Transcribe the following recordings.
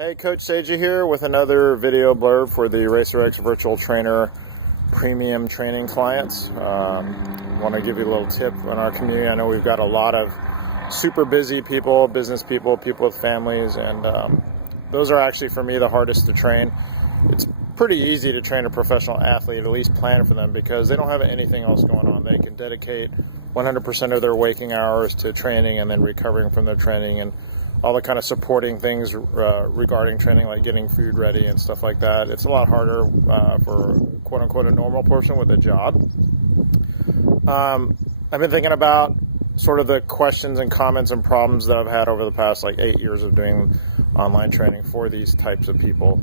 Hey, Coach Seiji here with another video blurb for the RacerX Virtual Trainer Premium Training clients. Want to give you a little tip in our community. I know we've got a lot of super busy people, business people, people with families, and those are actually, for me, the hardest to train. It's pretty easy to train a professional athlete, at least plan for them, because they don't have anything else going on. They can dedicate 100% of their waking hours to training and then recovering from their training and all the kind of supporting things regarding training, like getting food ready and stuff like that. It's a lot harder for quote-unquote a normal person with a job. I've been thinking about sort of the questions and comments and problems that I've had over the past 8 years of doing online training for these types of people.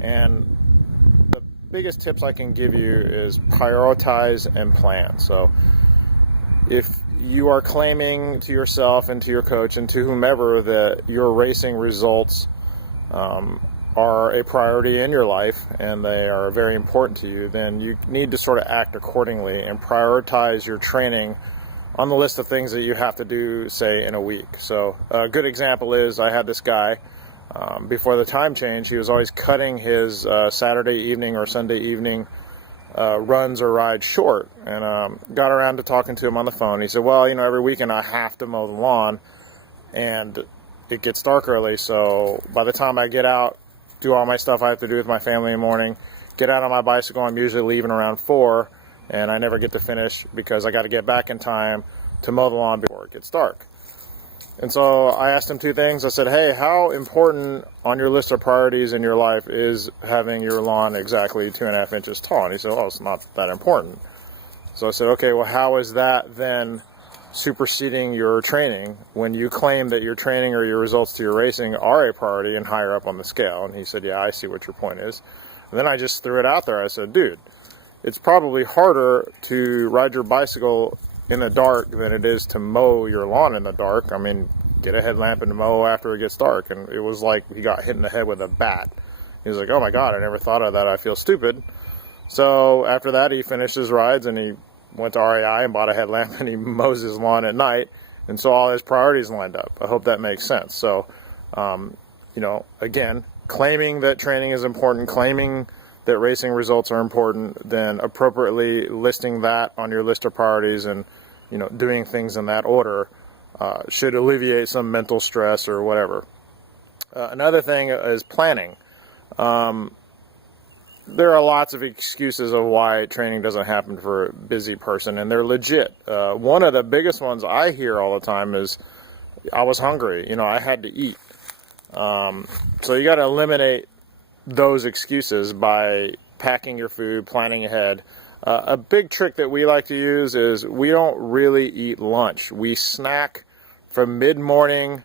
And the biggest tips I can give you is prioritize and plan. So if you are claiming to yourself and to your coach and to whomever that your racing results are a priority in your life and they are very important to you, then you need to sort of act accordingly and prioritize your training on the list of things that you have to do, say, in a week. So a good example is I had this guy, before the time change, he was always cutting his Saturday evening or Sunday evening runs or rides short, and got around to talking to him on the phone. He said, well, every weekend I have to mow the lawn and it gets dark early, so by the time I get out, do all my stuff I have to do with my family in the morning, get out on my bicycle, I'm usually leaving around 4, and I never get to finish because I got to get back in time to mow the lawn before it gets dark. And so I asked him two things. I said, hey, how important on your list of priorities in your life is having your lawn exactly 2.5 inches tall? And he said, oh, it's not that important. So I said, okay, well, how is that then superseding your training when you claim that your training or your results to your racing are a priority and higher up on the scale? And he said, yeah, I see what your point is. And then I just threw it out there. I said, dude, it's probably harder to ride your bicycle in the dark than it is to mow your lawn in the dark. I mean, get a headlamp and mow after it gets dark. And it was like he got hit in the head with a bat. He was like, oh my God, I never thought of that. I feel stupid. So after that, he finished his rides and he went to REI and bought a headlamp and he mows his lawn at night. And so all his priorities lined up. I hope that makes sense. So, again, claiming that training is important, claiming that racing results are important, then appropriately listing that on your list of priorities and doing things in that order should alleviate some mental stress or whatever. Another thing is planning. There are lots of excuses of why training doesn't happen for a busy person, and they're legit. One of the biggest ones I hear all the time is, I was hungry, I had to eat. So you got to eliminate those excuses by packing your food, planning ahead. A big trick that we like to use is we don't really eat lunch. We snack from mid-morning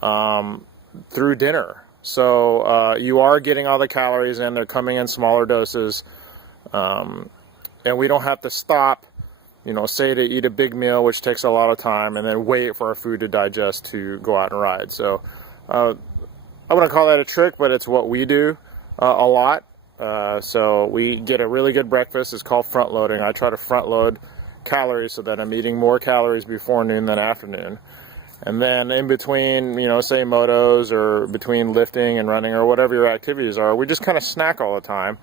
through dinner. So you are getting all the calories in. They're coming in smaller doses. And we don't have to stop, say to eat a big meal, which takes a lot of time, and then wait for our food to digest to go out and ride. So I wouldn't call that a trick, but it's what we do a lot. So we get a really good breakfast. It's called front loading. I try to front load calories so that I'm eating more calories before noon than afternoon. And then in between, say motos or between lifting and running or whatever your activities are, we just kind of snack all the time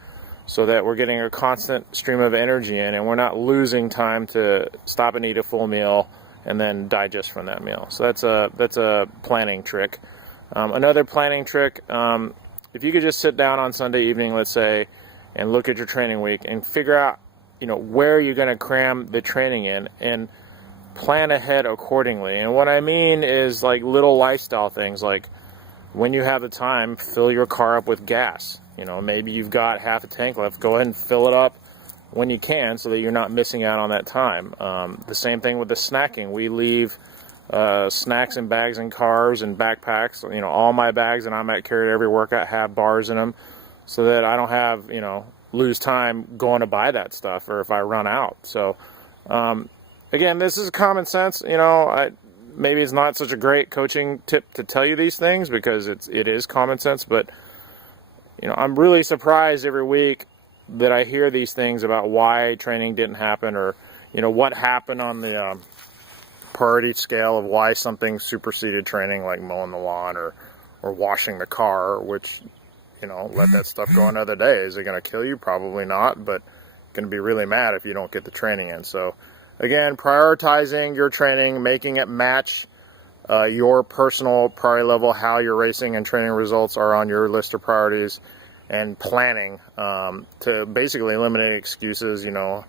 so that we're getting a constant stream of energy in and we're not losing time to stop and eat a full meal and then digest from that meal. So that's a planning trick. Another planning trick, if you could just sit down on Sunday evening, let's say, and look at your training week and figure out, where you're going to cram the training in and plan ahead accordingly. And what I mean is little lifestyle things, like when you have the time, fill your car up with gas. Maybe you've got half a tank left, go ahead and fill it up when you can so that you're not missing out on that time. The same thing with the snacking. We leave snacks and bags in cars and backpacks. All my bags that I might carry to every workout have bars in them so that I don't have, lose time going to buy that stuff or if I run out. So, again, this is common sense. Maybe it's not such a great coaching tip to tell you these things because it is common sense, but, I'm really surprised every week that I hear these things about why training didn't happen or, what happened on the priority scale of why something superseded training, like mowing the lawn or or washing the car, which, you know, let that stuff go another day. Is it going to kill you? Probably not, but going to be really mad if you don't get the training in. So again, prioritizing your training, making it match your personal priority level, how your racing and training results are on your list of priorities, and planning to basically eliminate excuses, you know,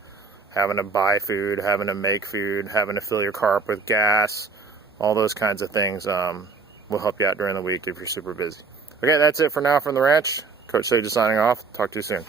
having to buy food, having to make food, having to fill your car up with gas, all those kinds of things will help you out during the week if you're super busy. Okay, that's it for now from the ranch. Coach Seiji signing off. Talk to you soon.